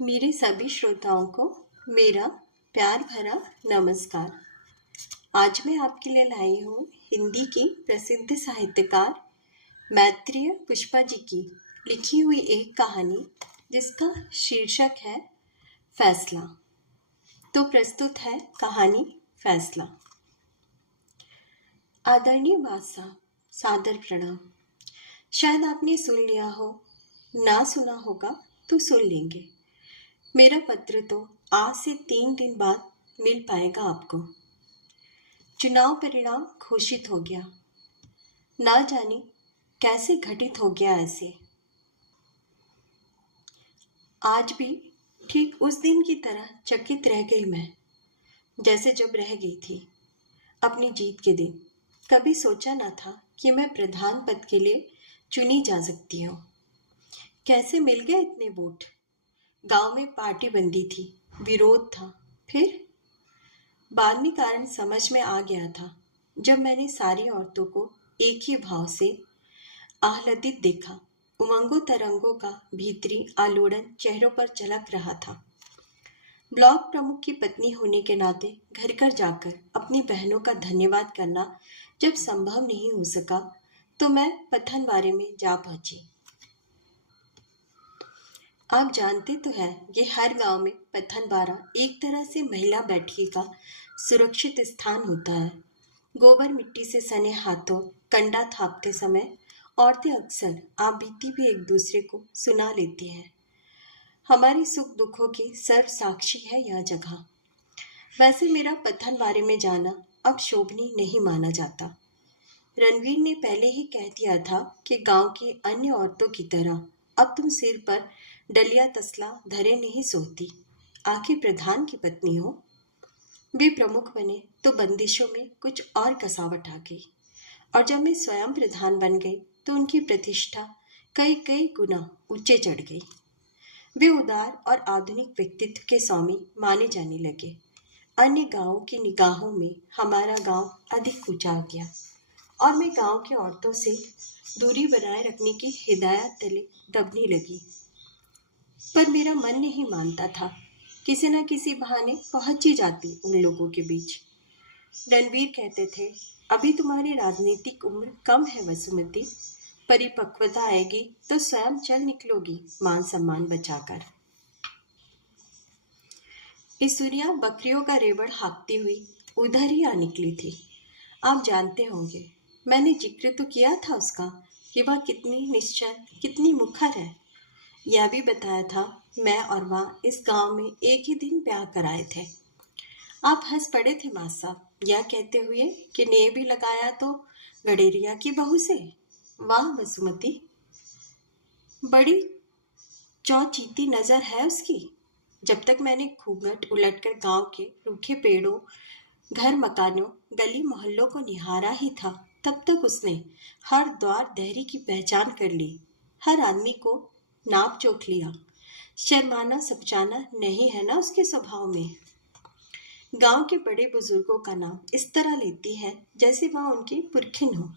मेरे सभी श्रोताओं को मेरा प्यार भरा नमस्कार। आज मैं आपके लिए लाई हूँ हिंदी की प्रसिद्ध साहित्यकार मैत्रेय पुष्पा जी की लिखी हुई एक कहानी जिसका शीर्षक है फैसला। तो प्रस्तुत है कहानी फैसला। आदरणीय बादशाह, सादर प्रणाम। शायद आपने सुन लिया हो, ना सुना होगा तो सुन लेंगे। मेरा पत्र तो आज से 3 दिन बाद मिल पाएगा आपको। चुनाव परिणाम घोषित हो गया। ना जाने कैसे घटित हो गया ऐसे। आज भी ठीक उस दिन की तरह चकित रह गई मैं, जैसे जब रह गई थी अपनी जीत के दिन। कभी सोचा ना था कि मैं प्रधान पद के लिए चुनी जा सकती हूँ। कैसे मिल गए इतने वोट? गांव में पार्टी बंदी थी, विरोध था। फिर बाद में कारण समझ में आ गया था जब मैंने सारी औरतों को एक ही भाव से आह्लादित देखा। उमंगों तरंगों का भीतरी आलोड़न चेहरों पर झलक रहा था। ब्लॉक प्रमुख की पत्नी होने के नाते घर घर जाकर अपनी बहनों का धन्यवाद करना जब संभव नहीं हो सका तो मैं पथनवारे में जा पहुंची। आप जानते तो हैं ये हर गांव में पथनवारा एक तरह से महिला बैठकी का सुरक्षित स्थान होता है। गोबर मिट्टी से सने हाथों कंडा थापते समय औरतें अक्सर आप बीती भी एक दूसरे को सुना लेती हैं। हमारे सुख दुखों की सर्व साक्षी है यह जगह। वैसे मेरा पथनवारे में जाना अब शोभनीय नहीं माना जाता। रणवीर ने पहले ही कह दिया था कि गांव की अन्य औरतों की तरह अब तुम सिर पर डलिया तसला धरे नहीं सोती। आखिर प्रधान की पत्नी हो। वे प्रमुख बने तो बंदिशों में कुछ और कसावट आ गई, और जब मैं स्वयं प्रधान बन गई तो उनकी प्रतिष्ठा कई कई गुना ऊंचे चढ़ गई। वे उदार और आधुनिक व्यक्तित्व के स्वामी माने जाने लगे। अन्य गांवों की निगाहों में हमारा गांव अधिक ऊंचा हो गया और मैं गांव की औरतों से दूरी बनाए रखने की हिदायत तले दबने लगी। पर मेरा मन नहीं मानता था। किसी न किसी बहाने पहुंच ही जाती उन लोगों के बीच। रणवीर कहते थे, अभी तुम्हारी राजनीतिक उम्र कम है वसुमती, परिपक्वता आएगी तो स्वयं चल निकलोगी मान सम्मान बचाकर। ईश्वरिया बकरियों का रेवड़ हाँकती हुई उधर ही आ निकली थी। आप जानते होंगे, मैंने जिक्र तो किया था उसका कि वह कितनी निश्चल, कितनी मुखर है। यह भी बताया था मैं और वह इस गांव में एक ही दिन ब्याह कराए थे। आप हंस पड़े थे माँ साहब, यह कहते हुए कि ने भी लगाया तो गडेरिया की बहू से। वाह वसुमती, बड़ी चौचीती नजर है उसकी। जब तक मैंने घूंघट उलटकर गांव के रूखे पेड़ों, घर मकानों, गली मोहल्लों को निहारा ही था, तब तक उसने हर द्वार देहरी की पहचान कर ली, हर आदमी को नाप जोख लिया। शर्माना सपचाना नहीं है ना उसके स्वभाव में। गांव के बड़े बुजुर्गों का नाम इस तरह लेती है जैसे वह उनकी पुरखिन हो।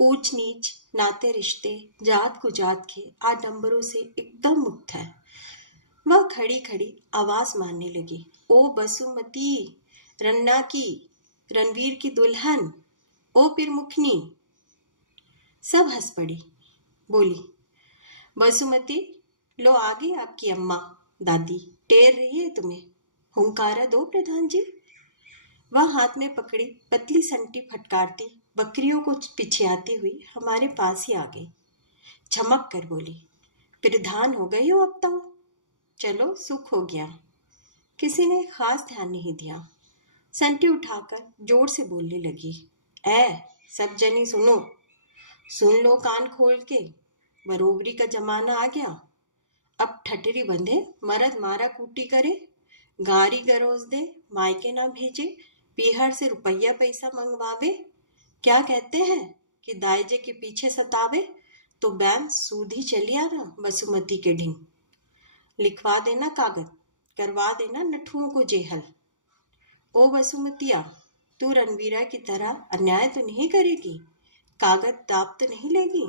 ऊंच नीच, नाते रिश्ते, जात कुजात के आडंबरों से एकदम मुक्त है। वह खड़ी खड़ी आवाज मारने लगी, ओ बसुमती, रन्ना की, रणवीर की दुल्हन, ओ पिरमुखनी। सब हंस पड़ी। बोली, बसुमती, लो आ गई आपकी अम्मा। दादी टेर रही है तुम्हें, हुंकारा दो प्रधान जी। वह हाथ में पकड़ी पतली संटी फटकारती बकरियों को पिछियाती हुई हमारे पास ही आ गई। झमक कर बोली, प्रधान हो गई हो अब तो, चलो सुख हो गया। किसी ने खास ध्यान नहीं दिया। संटी उठाकर जोर से बोलने लगी, सब जनी सुनो, सुन लो कान खोल के, बरोबरी का जमाना आ गया। अब ठटरी बंधे, मर्द मारा कूटी करे, गारी गरोज दे, मायके ना भेजे, पीहर से रुपया पैसा मंगवावे। क्या कहते हैं कि दायजे के पीछे सतावे, तो बैन सूद ही चली आना बसुमती के ढिंग। लिखवा देना कागज, करवा देना नठुओं को जेहल। ओ बसुमतिया, तू रणवीरा की तरह अन्याय तो नहीं करेगी, कागज दाब तो नहीं लेगी।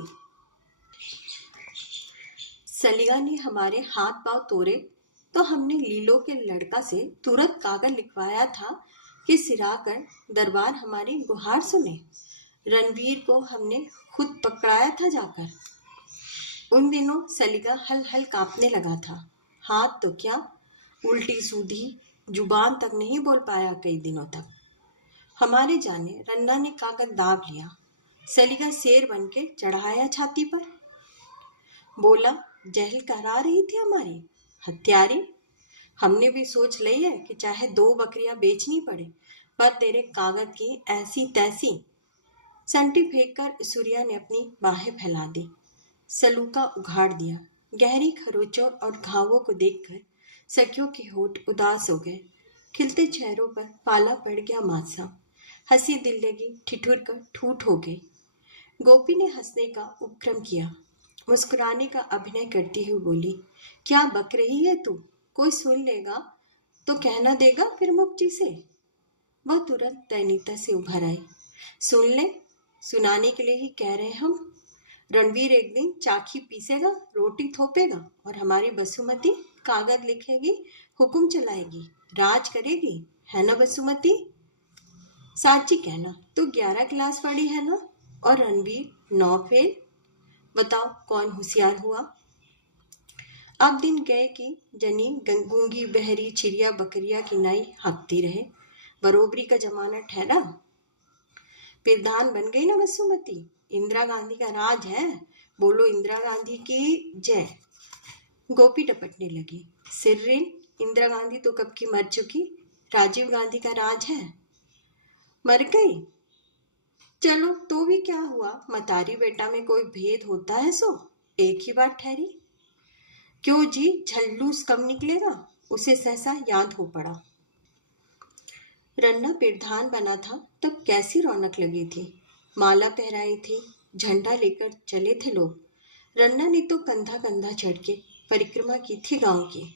सलिया ने हमारे हाथ पांव तोड़े तो हमने लीलो के लड़का से तुरंत कागज लिखवाया था कि सिराकर दरबार हमारी गुहार सुने। रणवीर को हमने खुद पकड़ाया था जाकर। उन दिनों सलीका हल हल कांपने लगा था। हाथ तो क्या, उल्टी सूधी जुबान तक नहीं बोल पाया कई दिनों तक। हमारे जाने रन्ना ने कागज दाब लिया। सलीका शेर बन के चढ़ाया छाती पर। बोला, जहल करा रही थी हमारी हत्यारी। हमने भी सोच ली है कि चाहे 2 बकरियां बेचनी पड़े, पर तेरे कागज की ऐसी तैसी। संटी फेंक कर सूर्या ने अपनी बाहें फैला दी। सलूका उघाड़ दिया। गहरी खरोचों और घावों को देखकर सखियों के होठ उदास हो गए। खिलते चेहरों पर पाला पड़ गया मासा। हंसी दिल लगी ठिठुर कर ठूठ हो गई। गोपी ने हंसने का उपक्रम किया। मुस्कुराने का अभिनय करती हुई बोली, क्या बक रही है तू? कोई सुन लेगा तो कहना देगा फिर मुख जी से। वह तुरंत दयनीयता से उभर आई। सुन ले, सुनाने के लिए ही कह रहे हम। रणवीर एक दिन चाकी पीसेगा, रोटी थोपेगा और हमारी बसुमती कागज लिखेगी, हुक्म चलाएगी, राज करेगी, है ना बसुमती? साची कहना, तू 11 क्लास पढ़ी है ना? और रणवीर 9 फेल। बताओ कौन होशियार हुआ? अब दिन गए कि जनी गूंगी बहरी चिड़िया बकरिया की नाई हाँकती रहे। बरोबरी का जमाना ठहरा। प्रधान बन गई ना बसुमती। इंदिरा गांधी का राज है। बोलो इंदिरा गांधी की जय। गोपी टपटने लगी। सिर्रिन, इंदिरा गांधी तो कब की मर चुकी। राजीव गांधी का राज है। मर गई? चलो तो भी क्या हुआ, मतारी बेटा में कोई भेद होता है सो एक ही बात ठहरी। क्यों जी, झल्लूस कम निकलेगा? उसे सहसा याद हो पड़ा। रन्ना प्रधान बना था तब कैसी रौनक लगी थी। माला पहराई थी, झंडा लेकर चले थे लोग। रन्ना ने तो कंधा कंधा चढ़ के परिक्रमा की थी गांव की।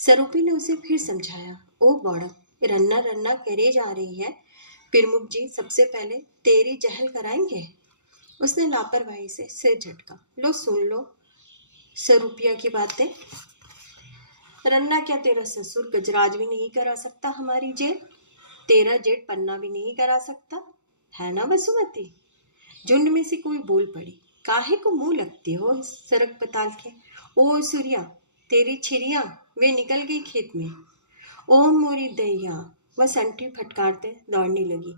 सरूपी ने उसे फिर समझाया। ओ बौड़ा, रन्ना रन्ना करे जा रही है। प्रमुख जी सबसे पहले तेरी जहल कराएंगे। उसने लापरवाही से सिर झटका। लो सुन लो सरूपिया की बातें। रन्ना क्या तेरा ससुर गजराज भी नहीं करा सकता हमारी जेल? तेरा जेठ पन्ना भी नहीं करा सकता, है ना बसुमती? झुंड में से कोई बोल पड़ी। काहे को मुंह लगती हो सड़क पताल के? ओ सूर्या, तेरी छिरिया वे निकल गई खेत में। ओम मोरी दैया। वह संटी फटकारते दौड़ने लगी।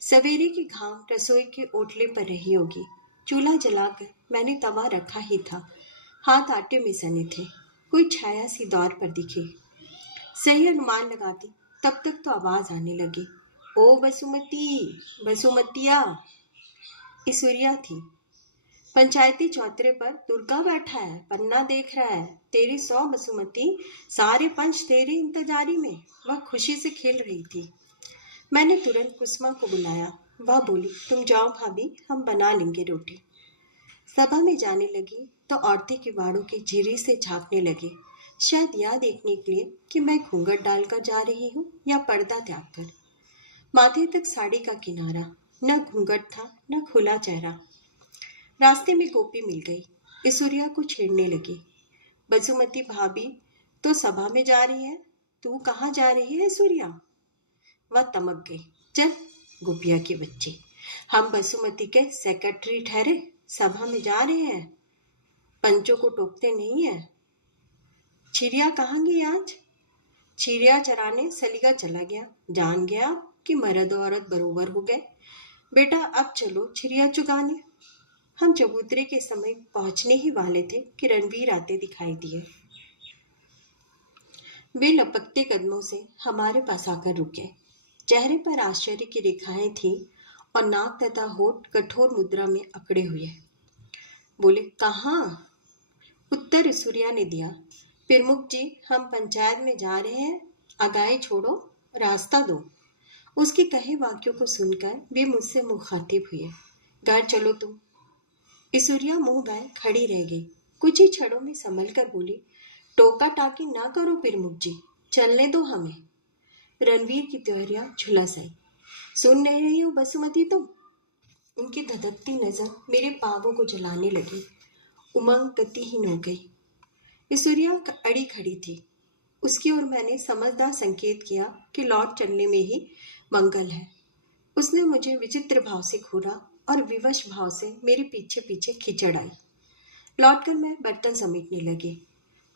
सवेरे की घाम रसोई के ओटले पर रही होगी। चूल्हा जलाकर मैंने तवा रखा ही था। हाथ आटे में सने थे। कोई छाया सी दौर पर दिखी। सही अनुमान लगाती तब तक तो आवाज आने लगी। ओ बसुमती, बसुमतिया। ईश्वरिया थी। पंचायती चौतरे पर दुर्गा बैठा है, पन्ना देख रहा है। तेरी 100 बसुमती, सारे पंच तेरी इंतजारी में। वह खुशी से खेल रही थी। मैंने तुरंत कुसुमा को बुलाया। वह बोली, तुम जाओ भाभी, हम बना लेंगे रोटी। सभा में जाने लगी तो औरतें किवाड़ों की झिरी से झांकने लगी, शायद यह देखने के लिए कि मैं घूंघट डालकर जा रही हूँ या पर्दा त्याग कर। माथे तक साड़ी का किनारा, न घूंघट था न खुला चेहरा। रास्ते में गोपी मिल गई। ईश्वरिया को छेड़ने लगी। बसुमती भाभी तो सभा में जा रही है, तू कहाँ जा रही है ईश्वरिया? वह तमक गई। चल गोपिया की बच्ची, हम बसुमती के सेक्रेटरी ठहरे, सभा में जा रहे हैं, पंचों को टोकते नहीं है। छिरिया कहाँ गई आज? छिरिया चराने सलीका चला गया। जान गया कि मर्द औरत बरोबर हो गए। बेटा अब चलो छिरिया चुगाने। हम चबूतरे के समय पहुंचने ही वाले थे कि रणवीर आते दिखाई दिए। वे लपकते कदमों से हमारे पास आकर रुके। चेहरे पर आश्चर्य की रेखाएं थीं और नाक तथा होठ कठोर मुद्रा में अकड़े हुए। बोले, कहाँ? उत्तर सूर्या ने दिया। प्रमुख जी, हम पंचायत में जा रहे हैं, आगाही छोड़ो, रास्ता दो। उसके कहे वाक्यों को सुनकर वे मुझसे मुखातिब हुए। घर चलो तुम। ईश्वरिया मुंह बाय खड़ी रह गई। कुछ ही क्षणों में संभल कर बोली, टोका टाकी ना करो प्रमुख जी, चलने दो हमें। रणवीर की त्योहरिया झुलस आई। सुन नहीं रही हो बसुमती तुम? उनकी धधकती नजर मेरे पांवों को जलाने लगी। उमंग गतिहीन हो गई। ईश्वरिया अड़ी खड़ी थी। उसकी ओर मैंने समझदार संकेत किया कि लौट चलने में ही मंगल है। उसने मुझे विचित्र भाव से घूरा और विवश भाव से मेरे पीछे पीछे खिंचड़ आई। लौटकर मैं बर्तन समेटने लगी।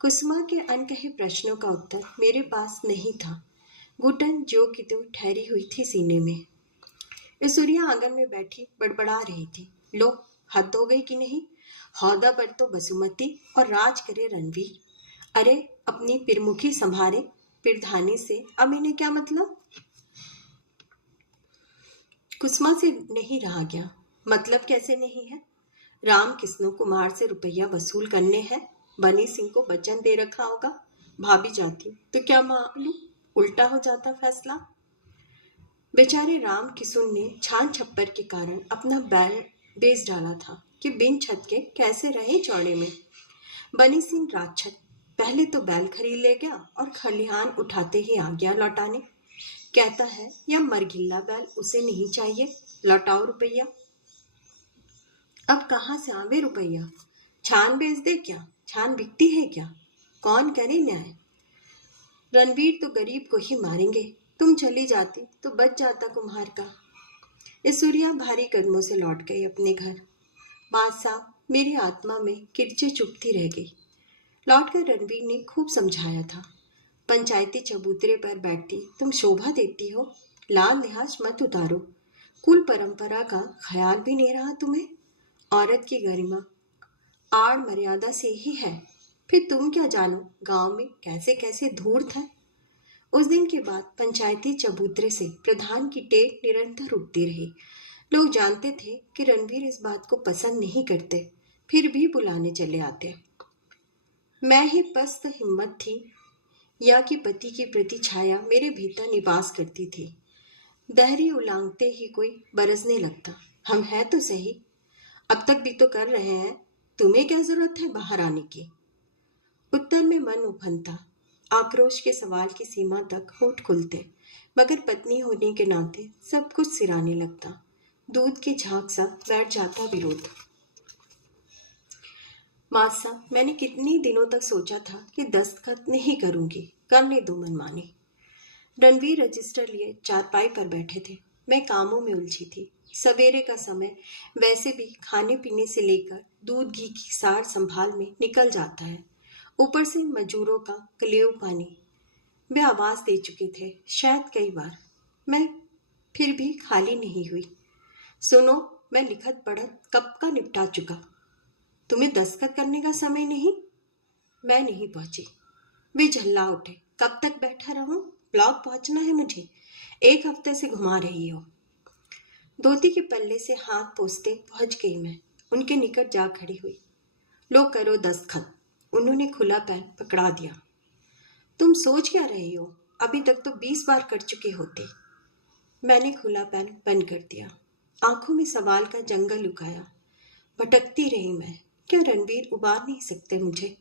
कुसुमा के अनकहे प्रश्नों का उत्तर मेरे पास नहीं था। घुटन जो की तो ठहरी हुई थी सीने में। ऐश्वर्या आंगन में बैठी बड़बड़ा रही थी। लो, हद हो गई कि नहीं? हौदा पर तो बसुमती और राज करे रणवीर। अरे, अपनी पिरमुखी संभारे पिरधानी से अब इन्हें क्या मतलब? कुसुमा से नहीं रहा गया। मतलब कैसे नहीं है? राम कृष्ण कुमार से रुपया वसूल करने हैं। बनी सिंह को वचन दे रखा होगा। भाभी जाती तो क्या मालूम उल्टा हो जाता फैसला। बेचारे राम किशुन ने छान छप्पर के कारण अपना बैल बेच डाला था कि बिन छत के कैसे रहे चौड़े में। बनी सिंह राजछत पहले तो बैल खरीद ले गया और खलिहान उठाते ही आ गया लौटाने। कहता है यह मरगिल्ला बैल उसे नहीं चाहिए, लौटाओ रुपया। अब कहाँ से आवे रुपया? छान बेच दे क्या? छान बिकती है क्या? कौन करे न्याय? रणवीर तो गरीब को ही मारेंगे। तुम चली जाती तो बच जाता कुम्हार का। ऐश्वर्या भारी कदमों से लौट गई अपने घर। बादशाह मेरी आत्मा में किरचे चुभती रह गई। लौटकर रणवीर ने खूब समझाया था। पंचायती चबूतरे पर बैठती तुम शोभा देती हो, लाल लिहाज मत उतारो। कुल परंपरा का ख्याल भी नहीं रहा तुम्हें। औरत की गरिमा आड़ मर्यादा से ही है। फिर तुम क्या जानो गांव में कैसे कैसे धूर्त है। उस दिन के बाद पंचायती चबूतरे से प्रधान की टेक निरंतर उठती रही। लोग जानते थे कि रणवीर इस बात को पसंद नहीं करते, फिर भी बुलाने चले आते। मैं ही पस्त हिम्मत थी या कि पति की प्रति छाया मेरे भीतर निवास करती थी। दहरी उलांघते ही कोई बरसने लगता। हम हैं तो सही, अब तक भी तो कर रहे हैं, तुम्हें क्या जरूरत है बाहर आने की। उत्तर में मन उफनता। आक्रोश के सवाल की सीमा तक होठ खुलते, मगर पत्नी होने के नाते सब कुछ सिराने लगता। दूध की झाग सा बैठ जाता विरोध। मासा, मैंने कितने दिनों तक सोचा था कि दस्तखत नहीं करूंगी, करने दो मनमानी। रणवीर रजिस्टर लिए चारपाई पर बैठे थे। मैं कामों में उलझी थी। सवेरे का समय वैसे भी खाने पीने से लेकर दूध घी की सार संभाल में निकल जाता है। ऊपर से मजूरों का कलेव पानी। वे आवाज दे चुके थे शायद कई बार। मैं फिर भी खाली नहीं हुई। सुनो, मैं लिखत पढ़त कब का निपटा चुका। तुम्हें दस्तखत करने का समय नहीं? मैं नहीं पहुंची। वे झल्ला उठे। कब तक बैठा रहूं? ब्लॉक पहुंचना है मुझे। 1 हफ्ते से घुमा रही हो। धोती के पल्ले से हाथ पोंछते पहुंच गई मैं। उनके निकट जा खड़ी हुई। लो करो दस्तखत। उन्होंने खुला पेन पकड़ा दिया। तुम सोच क्या रही हो? अभी तक तो 20 बार कर चुके होते। मैंने खुला पेन बंद कर दिया। आंखों में सवाल का जंगल लुकाया। भटकती रही मैं। क्या रणवीर उबार नहीं सकते मुझे?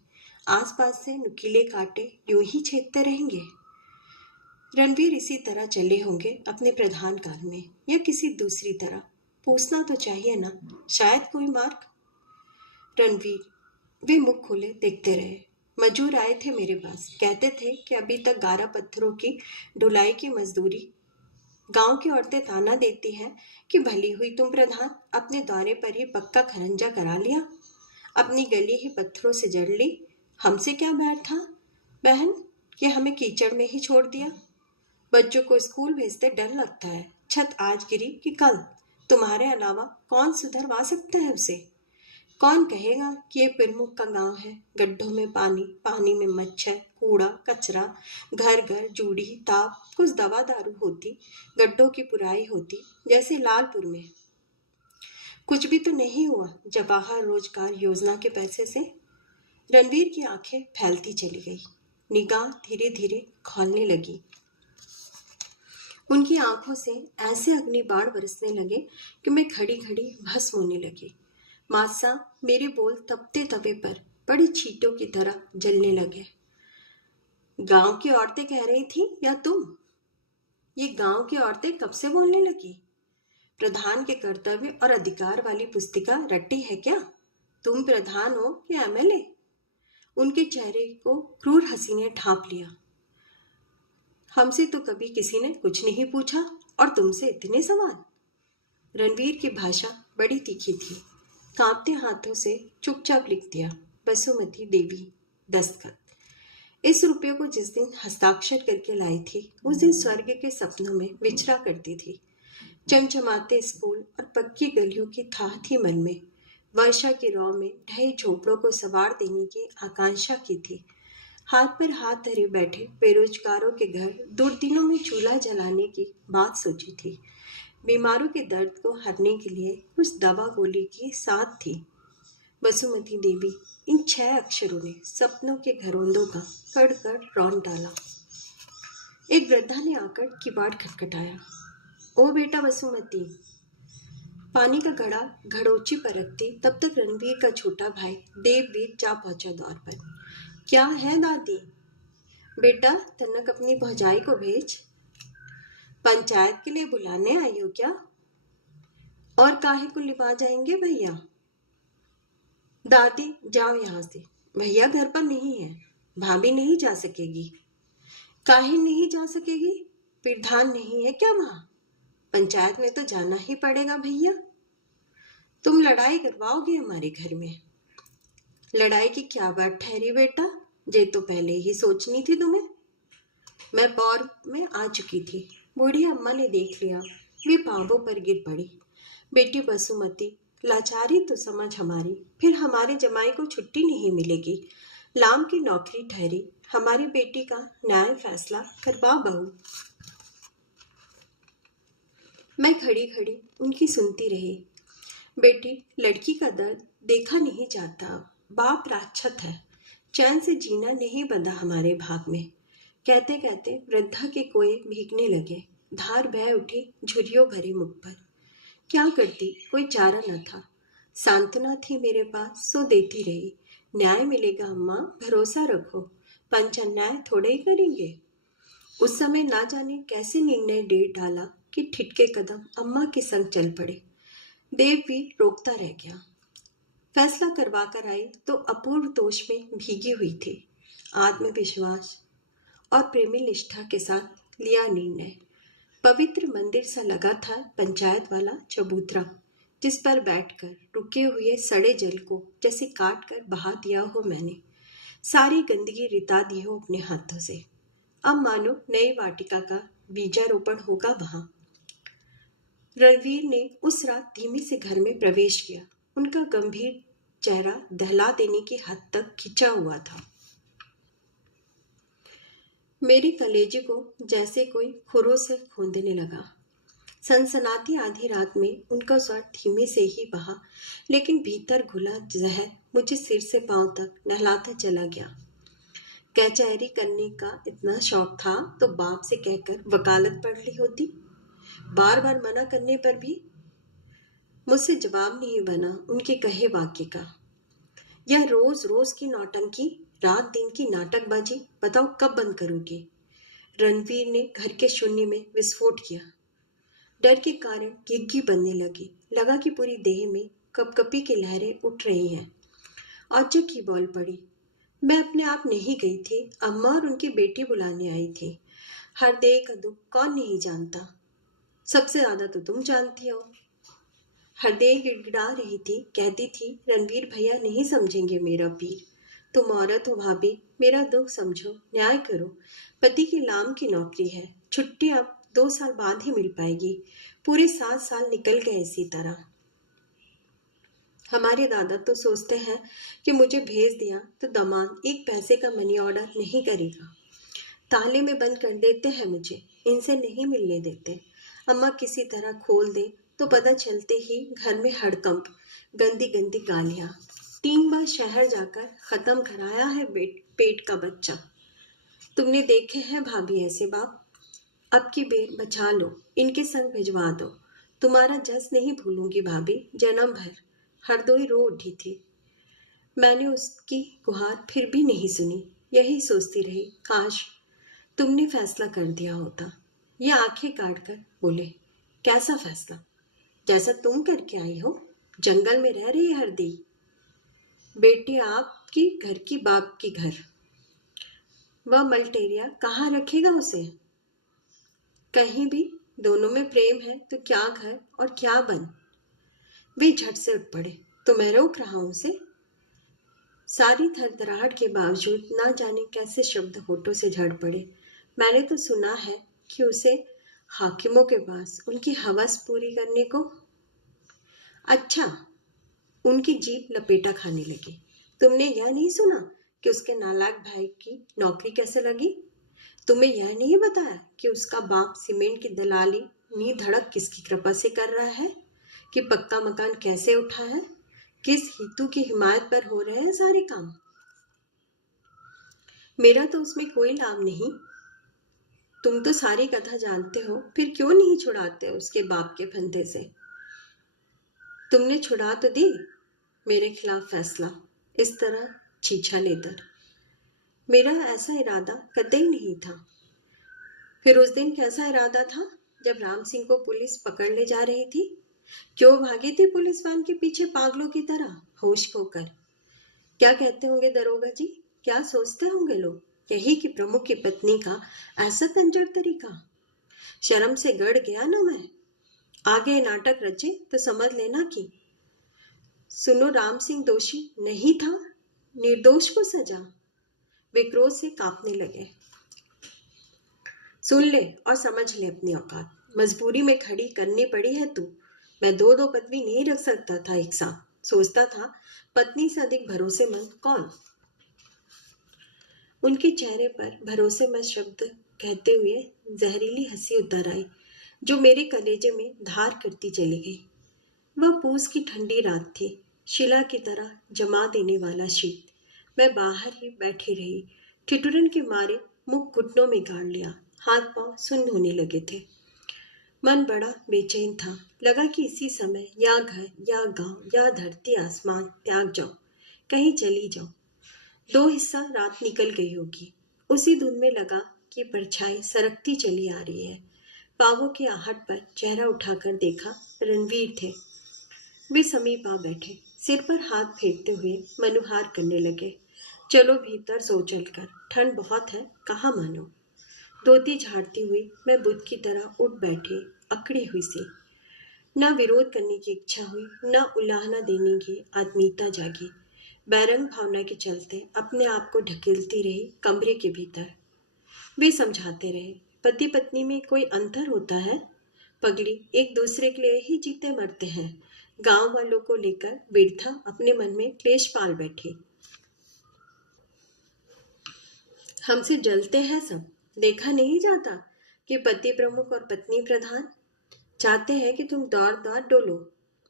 आसपास से नुकीले कांटे यूं ही छेदते रहेंगे। रणवीर इसी तरह चले होंगे अपने प्रधान काल में, या किसी दूसरी तरह। पूछना तो चाहिए ना, शायद कोई मार्ग। रणवीर। वे मुख खोले देखते रहे। मजूर आए थे मेरे पास, कहते थे कि अभी तक 11 पत्थरों की ढुलाई की मजदूरी। गांव की औरतें ताना देती हैं कि भली हुई तुम प्रधान, अपने दौरे पर ही पक्का खरंजा करा लिया, अपनी गली ही पत्थरों से जड़ ली। हमसे क्या बैर था बहन कि हमें कीचड़ में ही छोड़ दिया। बच्चों को स्कूल भेजते डर लगता है। छत आज गिरी कि कल, तुम्हारे अलावा कौन सुधरवा सकता है उसे? कौन कहेगा कि ये प्रमुख का गांव है? गड्ढों में पानी, पानी में मच्छर, कूड़ा कचरा, घर घर जूड़ी ताप, कुछ दवा दारू होती, गड्ढों की पुराई होती, जैसे लालपुर में। कुछ भी तो नहीं हुआ जवाहर रोजगार योजना के पैसे से। रणवीर की आंखें फैलती चली गई। निगाह धीरे धीरे खोलने लगी। उनकी आंखों से ऐसे अग्नि बाण बरसने लगे कि मैं खड़ी खड़ी भस्म होने लगी। मासा, मेरे बोल तपते तवे पर बड़ी चींटों की तरह जलने लगे। गांव की औरतें कह रही थी या तुम? ये गांव की औरतें कब से बोलने लगी? प्रधान के कर्तव्य और अधिकार वाली पुस्तिका रट्टी है क्या? तुम प्रधान हो या एमएलए? उनके चेहरे को क्रूर हंसी ने ढांप लिया। हमसे तो कभी किसी ने कुछ नहीं पूछा और तुमसे इतने सवाल। रणवीर की भाषा बड़ी तीखी थी। कांपते हाथों से चुपचाप लिख दिया, बसुमती देवी, दस्तखत। इस रुपये को जिस दिन हस्ताक्षर करके लाई थी, उस दिन स्वर्ग के सपनों में विचरा करती थी। चमचमाते स्कूल और पक्की गलियों की था थी मन में। वर्षा की रौ में ढहे झोपड़ों को सवार देने की आकांक्षा की थी। हाथ पर हाथ धरे बैठे बेरोजगारों के घर दुर्दिनों में चूल्हा जलाने की बात सोची थी। बीमारों के दर्द को हरने के लिए कुछ दवा गोली की साथ थी। बसुमती देवी, इन 6 अक्षरों ने सपनों के घरौंदों का कड़ कड़ रौंद डाला। एक वृद्धा ने आकर किवाड़ खटखटाया। ओ बेटा बसुमती। पानी का घड़ा घड़ोची पर रखती तब तक रणवीर का छोटा भाई देववीर जा पहुंचा दौर पर। क्या है दादी? बेटा, तनक अपनी भौजाई को भेज। पंचायत के लिए बुलाने आई हो क्या? और काहे को लिपा जाएंगे भैया? दादी, जाओ यहाँ से। भैया घर पर नहीं है, भाभी नहीं जा सकेगी। काहे नहीं जा सकेगी? प्रधान नहीं है क्या वहां? पंचायत में तो जाना ही पड़ेगा भैया। तुम लड़ाई करवाओगे हमारे घर में। लड़ाई की क्या बात ठहरी बेटा? ये तो पहले ही सोचनी थी तुम्हें। मैं पौर में आ चुकी थी। बूढ़ी अम्मा ने देख लिया, वे पांवों पर गिर पड़ी। बेटी बसुमती, लाचारी तो समझ हमारी, फिर हमारे जमाई को छुट्टी नहीं मिलेगी। लाम की नौकरी ठहरी, हमारी बेटी का न्याय फैसला करवा बहू। मैं खड़ी खड़ी उनकी सुनती रही। बेटी, लड़की का दर्द देखा नहीं जाता। बाप राक्षस है, चैन से जीना नहीं बंधा हमारे भाग में। कहते कहते वृद्धा के कोए भीगने लगे। धार बह उठी झुर्रियों भरे मुख पर। क्या करती, कोई चारा न था। सांत्वना थी मेरे पास, सो देती रही। न्याय मिलेगा अम्मा, भरोसा रखो। पंच अन्याय थोड़े ही करेंगे। उस समय ना जाने कैसे निर्णय डेढ़ डाला कि ठिठके कदम अम्मा के संग चल पड़े। देव भी रोकता रह गया। फैसला करवा कर आई तो अपूर्व दोष में भीगी हुई थी। आत्मविश्वास और प्रेमी निष्ठा के साथ लिया निर्णय। पवित्र मंदिर सा लगा था पंचायत वाला चबूतरा, जिस पर बैठकर रुके हुए सड़े जल को जैसे काट कर बहा दिया हो मैंने। सारी गंदगी रिता दी हो अपने हाथों से। अब मानो नई वाटिका का बीजारोपण होगा वहां। रणवीर ने उस रात धीमे से घर में प्रवेश किया। उनका गंभीर चेहरा दहला देने की हद तक खिंचा हुआ था। मेरे कलेजे को जैसे कोई खुरों से खोदने लगा। सनसनाती आधी रात में उनका स्वर धीमे से ही बहा, लेकिन भीतर घुला जहर मुझे सिर से पांव तक नहलाता चला गया। कचहरी करने का इतना शौक था तो बाप से कहकर वकालत पढ़ ली होती। बार बार मना करने पर भी मुझसे जवाब नहीं बना उनके कहे वाक्य का। यह रोज रोज की नौटंकी, रात दिन की नाटकबाजी, बताओ कब बंद करोगे? रणवीर ने घर के शून्य में विस्फोट किया। डर के कारण घिघी बनने लगी। लगा कि पूरी देह में कपकपी की लहरें उठ रही हैं। औचक की बोल पड़ी। मैं अपने आप नहीं गई थी, अम्मा और उनकी बेटी बुलाने आई थी। हर देह का दुख कौन नहीं जानता? सबसे ज्यादा तो तुम जानती हो। हरदेह गिड़गिड़ा रही थी, कहती थी, रणवीर भैया नहीं समझेंगे मेरा पीर। तुम औरत हो भाभी, मेरा दुख समझो, न्याय करो। पति की लाम की नौकरी है, छुट्टी अब 2 साल बाद ही मिल पाएगी। पूरे 7 साल निकल गए इसी तरह। हमारे दादा तो सोचते हैं कि मुझे भेज दिया तो दामाद 1 पैसे का मनी ऑर्डर नहीं करेगा। ताले में बंद कर देते हैं मुझे, इनसे नहीं मिलने देते। अम्मा किसी तरह खोल दे तो पता चलते ही घर में हड़कंप, गंदी गंदी गालियां। 3 बार शहर जाकर खत्म कराया है पेट का बच्चा। तुमने देखे हैं भाभी ऐसे बाप? अब की बेर बचा लो, इनके संग भिजवा दो। तुम्हारा जस नहीं भूलूंगी भाभी, जन्म भर। हरदोई रो उठी थी। मैंने उसकी गुहार फिर भी नहीं सुनी। यही सोचती रही, काश तुमने फैसला कर दिया होता। ये आंखें काट कर बोले, कैसा फैसला? जैसा तुम करके आई हो। जंगल में रह रही है हरदी। बेटी आपकी घर की बाप की घर। वह मल्टेरिया कहाँ रखेगा उसे? कहीं भी दोनों में प्रेम है तो क्या घर और क्या बन। वे झट से उठ पड़े। तो मैं रोक रहा हूं उसे। सारी थरथराहट के बावजूद ना जाने कैसे शब्द होठों से झड़ पड़े। मैंने तो सुना है कि उसे हाकिमों के पास उनकी हवस पूरी करने को। अच्छा, उनकी जीभ लपेटा खाने लगी। तुमने यह नहीं सुना कि उसके नालायक भाई की नौकरी कैसे लगी? तुम्हें यह नहीं बताया कि उसका बाप सीमेंट की दलाली नी धड़क किसकी कृपा से कर रहा है? कि पक्का मकान कैसे उठा है? किस हितू की हिमायत पर हो रहे हैं सारे काम? मेरा तो उसमें कोई लाभ नहीं। तुम तो सारी कथा जानते हो, फिर क्यों नहीं छुड़ाते उसके बाप के फंदे से? तुमने छुड़ा तो दी मेरे खिलाफ फैसला, इस तरह छीछा लेकर। मेरा ऐसा इरादा कतई नहीं था। फिर उस दिन कैसा इरादा था जब राम सिंह को पुलिस पकड़ ले जा रही थी? क्यों भागी थी पुलिस वैन के पीछे पागलों की तरह, होश खोकर? क्या कहते होंगे दरोगा जी? क्या सोचते होंगे लोग? यही कि प्रमुख की पत्नी का ऐसा कंजर तरीका। शर्म से गड़ गया ना मैं। आगे नाटक रचे तो समझ लेना कि सुनो, राम सिंह दोषी नहीं था, निर्दोष को सजा। वे क्रोध से कांपने लगे। सुन ले और समझ ले अपनी औकात। मजबूरी में खड़ी करनी पड़ी है तू। मैं दो दो पत्नी नहीं रख सकता था एक साथ। सोचता था पत्नी से अधिक भरोसेमंद कौन? उनके चेहरे पर भरोसेमंद शब्द कहते हुए जहरीली हंसी उतर आई, जो मेरे कलेजे में धार करती चली गई। वह पूस की ठंडी रात थी, शिला की तरह जमा देने वाला शीत। मैं बाहर ही बैठी रही। ठिठुरन के मारे मुंह घुटनों में गाड़ लिया। हाथ पांव सुन्न होने लगे थे। मन बड़ा बेचैन था। लगा कि इसी समय या घर या गांव या धरती आसमान त्याग जाओ, कहीं चली जाओ। दो हिस्सा रात निकल गई होगी। उसी धुन में लगा कि परछाई सरकती चली आ रही है। पावों की आहट पर चेहरा उठाकर देखा, रणवीर थे। वे समीप आ बैठे, सिर पर हाथ फेरते हुए मनुहार करने लगे। चलो भीतर सो चलकर, ठंड बहुत है, कहाँ मानो। धोती झाड़ती हुई मैं बुद्ध की तरह उठ बैठी, अकड़ी हुई सी। न विरोध करने की इच्छा हुई, न उलाहना देने की आत्मीयता जागी। बैरंग भावना के चलते अपने आप को ढकेलती रही कमरे के भीतर। वे समझाते रहे, पति पत्नी में कोई अंतर होता है? पगली, एक दूसरे के लिए ही जीते मरते हैं। गांव वालों को लेकर बिरथा अपने मन में क्लेश पाल बैठी। हमसे जलते हैं सब। देखा नहीं जाता कि पति प्रमुख और पत्नी प्रधान? चाहते हैं कि तुम दौड़ दौड़ डोलो,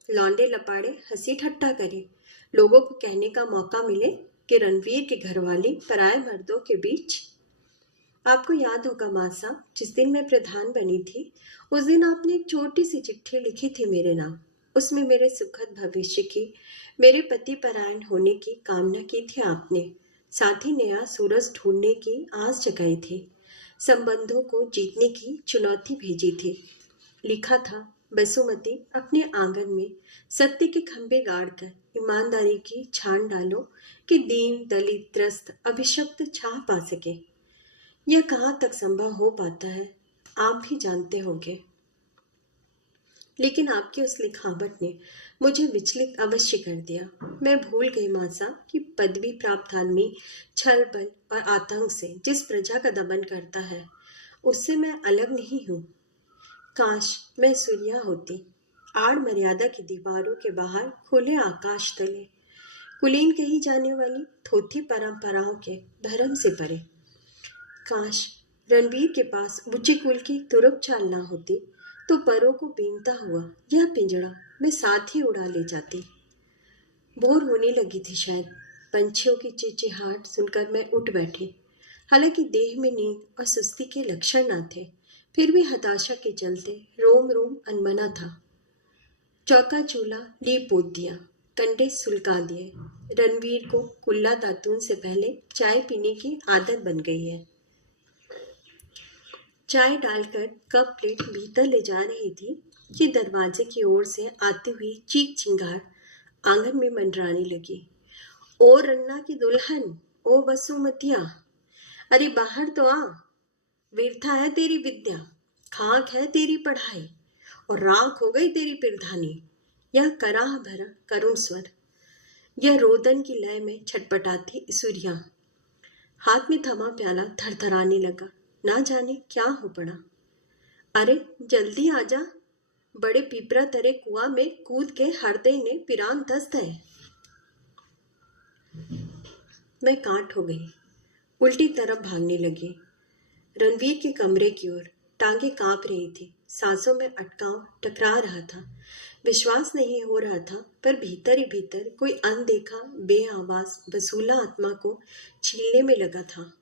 लौंडे लपाड़े हंसी ठट्टा करे, लोगों को कहने का मौका मिले कि रणवीर की घरवाली पराए मर्दों के बीच। आपको याद होगा मां साहब, जिस दिन मैं प्रधान बनी थी, उस दिन आपने एक छोटी सी चिट्ठी लिखी थी मेरे नाम। उसमें मेरे सुखद भविष्य की, मेरे पति परायण होने की कामना की थी आपने। साथ ही नया सूरज ढूंढने की आस जगाई थी। संबंधों को जीतने की चुनौती भेजी थी। लिखा था, बसुमती, अपने आंगन में सत्य के खंभे गाड़कर ईमानदारी की छान डालो कि दीन दलित त्रस्त अभिशप्त छाह पा सके। यह कहाँ तक संभव हो पाता है आप भी जानते होंगे। लेकिन आपकी उस लिखावट ने मुझे विचलित अवश्य कर दिया। मैं भूल गई मासा कि पदवी प्राप्त आदमी छल बल और आतंक से जिस प्रजा का दमन करता है, उससे मैं अलग नहीं हूँ। काश मैं सूर्या होती, आड़ मर्यादा की दीवारों के बाहर खुले आकाश तले, कुलीन कही जाने वाली थोथी परंपराओं के धर्म से परे। काश रणवीर के पास ऊंचे कुल की तुरप चाल ना होती, तो परों को बीनता हुआ यह पिंजड़ा मैं साथ ही उड़ा ले जाती। बोर होने लगी थी शायद। पंछियों की चिचिहाट सुनकर मैं उठ बैठी। हालांकि देह में नींद और सुस्ती के लक्षण न थे, फिर भी हताशा के चलते रोम रोम अनमना था। चौका चूल्हा लीप पोत दिया, कंडे सुलगा दिए। रणवीर को कुल्ला दातून से पहले चाय पीने की आदत बन गई है। चाय डालकर कप प्लेट भीतर ले जा रही थी कि दरवाजे की ओर से आती हुई चीख चिंगार आंगन में मंडराने लगी। ओ रन्ना की दुल्हन, ओ वसुमतिया, अरे बाहर तो आ। व्यर्था है तेरी विद्या। खाक है तेरी पढ़ाई और राख हो गई तेरी पिरधानी। यह कराह भरा करुण स्वर, यह रोदन की लय में छटपटाती सूर्या। हाथ में थमा प्याला थरथराने लगा, ना जाने क्या हो पड़ा। अरे जल्दी आजा, बड़े पिपरा तरे कुआं में कूद के हरदई ने पिरान दस्त है। मैं कांट हो गई, उल्टी तरफ भागने लगी, रणवीर के कमरे की ओर। टांगे कांप रही थी, सांसों में अटकाव टकरा रहा था। विश्वास नहीं हो रहा था, पर भीतर ही भीतर कोई अनदेखा बेआवाज वसूला आत्मा को छीलने में लगा था।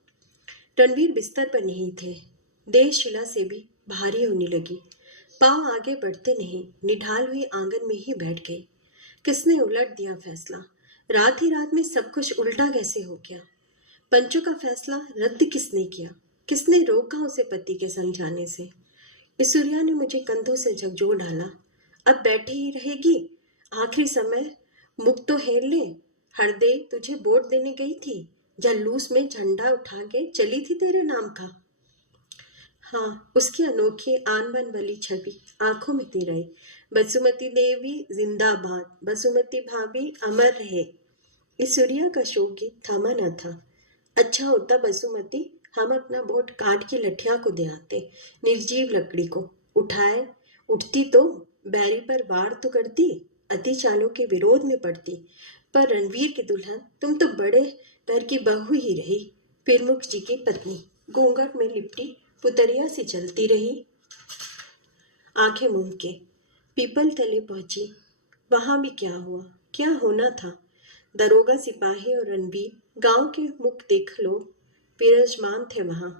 रणवीर बिस्तर पर नहीं थे, देह शिला से भी भारी होने लगी। पांव आगे बढ़ते नहीं, निढाल हुई आंगन में ही बैठ गई। किसने उलट दिया फैसला? रात ही रात में सब कुछ उल्टा कैसे हो गया? पंचू का फैसला रद्द किसने किया? किसने रोका उसे पति के संग जाने से? सूर्या ने मुझे कंधों से झकझोर डाला। अब बैठी ही रहेगी? आखिरी समय मुख तो हेर ले। हरदे तुझे वोट देने गई थी, जलूस में झंडा उठा के चली थी तेरे नाम का। हाँ, उसकी अनोखी आन-बन वाली छवि आंखों में ती रही। बसुमती देवी जिंदाबाद, बसुमती भाभी अमर रहे। इस सूर्या का शोक गीत थमा न था। अच्छा होता बसुमती, हम अपना वोट काट की लठिया को दे आते, निर्जीव लकड़ी को उठाए उठती तो बैरी पर वार तो करती, अति चालों के विरोध में पड़ती। पर रणवीर की दुल्हन तुम तो बड़े घर की बहू ही रही, प्रमुख जी की पत्नी, घूंघट में लिपटी पुतरिया सी चलती रही। आंखें मूंद के पीपल तले पहुंची। वहां भी क्या हुआ, क्या होना था? दरोगा सिपाही और रणवीर, गांव के मुख देख लोग विराजमान थे वहां।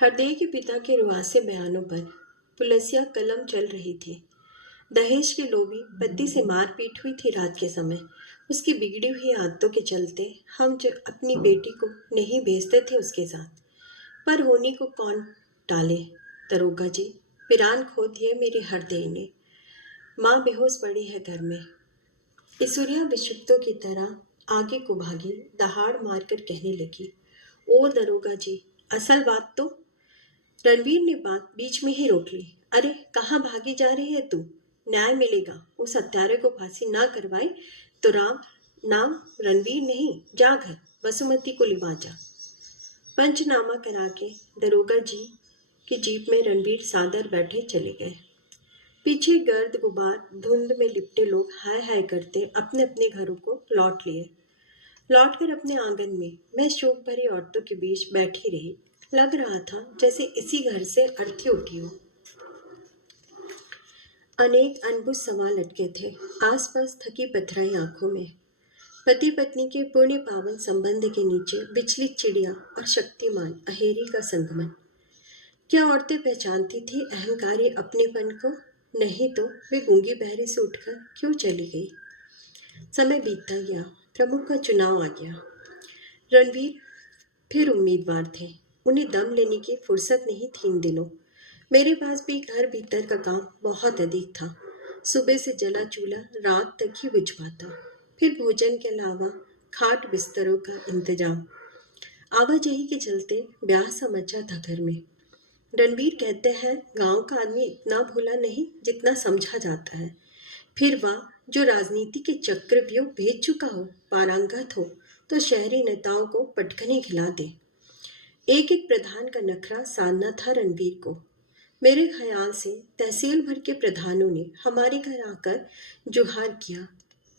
हरदेव के पिता के रुआसे बयानों पर पुलिसिया कलम चल रही थी। दहेज के लोभी पति से मारपीट हुई थी रात के समय। उसकी बिगड़ी हुई आदतों के चलते हम जो अपनी बेटी को नहीं भेजते थे उसके साथ, पर होनी को कौन टाले? दरोगा जी, पिरान खो दिए मेरी हरदेव ने। माँ बेहोश पड़ी है घर में। सूर्या विक्षिप्तों की तरह आगे को भागी, दहाड़ मारकर कहने लगी, ओ दरोगा जी, असल बात तो। रणवीर ने बात बीच में ही रोक ली। अरे कहाँ भागी जा रही है तू? न्याय मिलेगा। उस हत्यारे को फांसी ना करवाई तो राम नाम रणवीर नहीं, जा घर बसुमती को लिवा जा। पंचनामा करा के दरोगा जी की जीप में रणवीर सादर बैठे चले गए। पीछे गर्द गुबार धुंध में लिपटे लोग हाय हाय करते अपने अपने घरों को लौट लिए। लौटकर अपने आंगन में मैं शोक भरी औरतों के बीच बैठी रही। लग रहा था जैसे इसी घर से अर्थी उठी हो। अनेक अनबुझ सवाल लटके थे आसपास थकी पथराई आंखों में। पति पत्नी के पुण्य पावन संबंध के नीचे विचलित चिड़िया और शक्तिमान अहेरी का संगमन। क्या औरतें पहचानती थी अहंकारी अपनेपन को? नहीं तो वे गूंगी बहरी से उठकर क्यों चली गई? समय बीतता गया, प्रमुख का चुनाव आ गया। रणवीर फिर उम्मीदवार थे। उन्हें दम लेने की फुर्सत नहीं थी इन दिनों। मेरे पास भी घर भीतर का काम बहुत अधिक था। सुबह से जला चूल्हा रात तक ही बुझ पाता, फिर भोजन के अलावा खाट बिस्तरों का इंतजाम। आवाजाही के चलते ब्याह सा मचा था घर में। रणवीर कहते हैं गांव का आदमी इतना भोला नहीं जितना समझा जाता है। फिर वह जो राजनीति के चक्रव्यूह भेज चुका हो, पारंगत हो, तो शहरी नेताओं को पटखनी खिला दे। एक एक प्रधान का नखरा साधना था रणवीर को। मेरे ख्याल से तहसील भर के प्रधानों ने हमारे घर आकर जुहार किया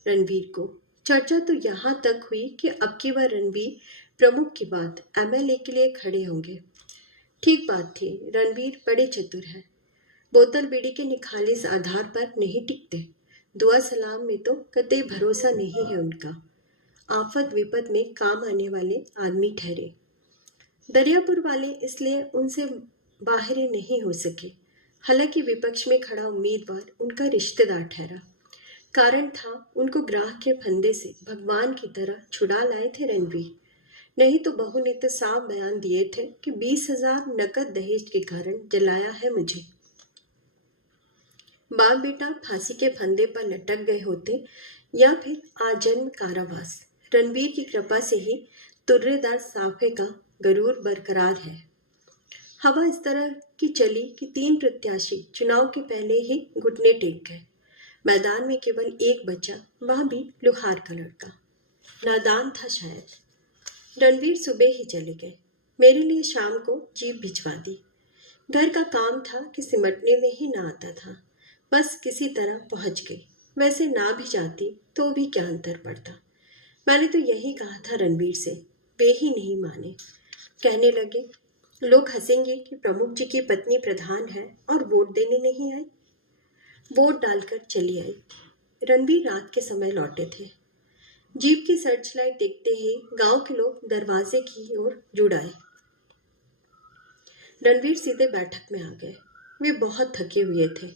रणवीर को। चर्चा तो यहाँ तक हुई कि अब की बार रणवीर प्रमुख की बात एमएलए के लिए खड़े होंगे। ठीक बात थी, रणवीर बड़े चतुर है। बोतल बीड़ी के निखालिस आधार पर नहीं टिकते। दुआ सलाम में तो कतई भरोसा नहीं है उनका। आफत विपद में काम आने वाले आदमी ठहरे। दरियापुर वाले इसलिए उनसे बाहरी नहीं हो सके। हालांकि विपक्ष में खड़ा उम्मीदवार उनका रिश्तेदार ठहरा। कारण था उनको ग्राह के फंदे से भगवान की तरह छुड़ा लाए थे रणवीर। नहीं तो बहू ने तो साफ बयान दिए थे कि 20,000 नकद दहेज के कारण जलाया है मुझे। बाप बेटा फांसी के फंदे पर लटक गए होते या फिर आजन्म कारावास। रणवीर की कृपा से ही तुर्रेदार साफे का गरूर बरकरार है। हवा इस तरह की चली कि 3 प्रत्याशी चुनाव के पहले ही घुटने टेक गए। मैदान में केवल एक बचा, वह भी लुहार का लड़का। नादान था शायद। रणवीर सुबह ही चले गए। मेरे लिए शाम को जीप भिजवा दी। घर का काम था कि सिमटने में ही ना आता था। बस किसी तरह पहुंच गई। वैसे ना भी जाती तो भी क्या अंतर पड़ता। मैंने तो यही कहा था रणवीर से, वे ही नहीं माने। कहने लगे, लोग हंसेंगे कि प्रमुख जी की पत्नी प्रधान है और वोट देने नहीं आई। वोट डालकर चली आई। रणवीर रात के समय लौटे थे। जीप की सर्च लाइट देखते ही गांव के लोग दरवाजे की ओर जुड़ आए। रणवीर सीधे बैठक में आ गए। वे बहुत थके हुए थे।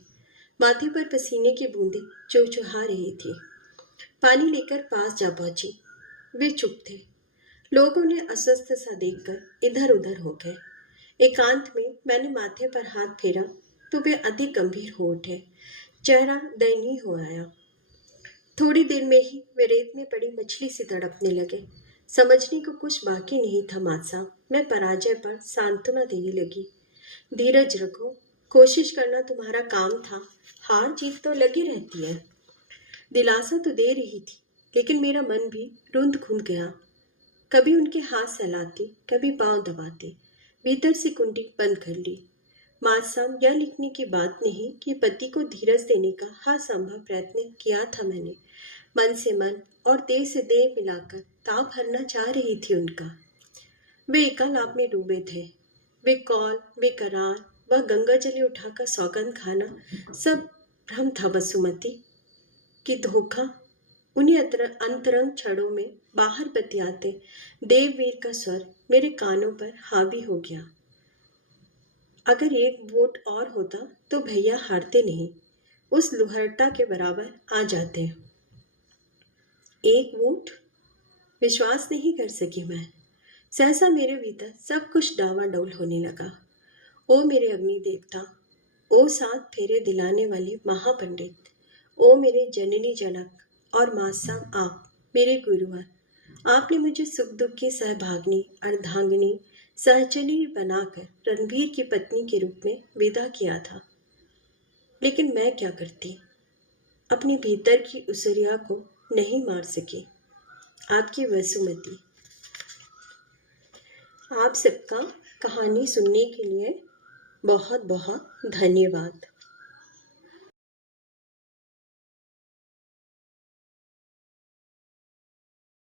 माथे पर पसीने की बूंदें चुहचुहा रही थी। पानी लेकर पास जा पहुंची। वे चुप थे। लोगों ने अस्वस्थ सा देखकर इधर उधर हो गए। एकांत में मैंने माथे पर हाथ फेरा तो वे अधिक गंभीर हो उठे। चेहरा दयनीय हो आया। थोड़ी देर में ही वे रेत में पड़ी मछली सी तड़पने लगे। समझने को कुछ बाकी नहीं था मात साहब। मैं पराजय पर सांत्वना देने लगी। धीरज रखो, कोशिश करना तुम्हारा काम था। हार जीत तो लगी रहती है। दिलासा तो दे रही थी, लेकिन मेरा मन भी रुंध खुंध गया। कभी उनके हाथ सहलाती, कभी पांव दबाती। भीतर से कुंडी बंद कर ली। मात साहब, यह लिखने की बात नहीं कि पति को धीरज देने का हर संभव प्रयत्न किया था मैंने। मन से मन और देह से देह मिलाकर ताप हरना चाह रही थी उनका। वे एकालाप में डूबे थे। वे कौल, वे करार, वह गंगा जली उठाकर सौगंध खाना, सब भ्रम था वसुमती कि धोखा। उन्हीं अंतरंग क्षणों में बाहर बतियाते देववीर का स्वर मेरे कानों पर हावी हो गया। अगर एक वोट और होता तो भैया हारते नहीं, उस लुहरटा के बराबर आ जाते। एक वोट? विश्वास नहीं कर सकी मैं। सहसा मेरे भीतर सब कुछ डावाडोल होने लगा। ओ मेरे अग्नि देवता, ओ 7 फेरे दिलाने वाले महापंडित, ओ मेरे जननी जनक और मासा आप, मेरे गुरुवर, आपने मुझे सुख दुख की सहभागिनी, अर्धांगिनी, सहचरी बनाकर रणवीर की पत्नी के रूप में विदा किया था। लेकिन मैं क्या करती? अपने भीतर की उसुरिया को नहीं मार सकी। आपकी वसुमती। आप सबका कहानी सुनने के लिए बहुत बहुत धन्यवाद।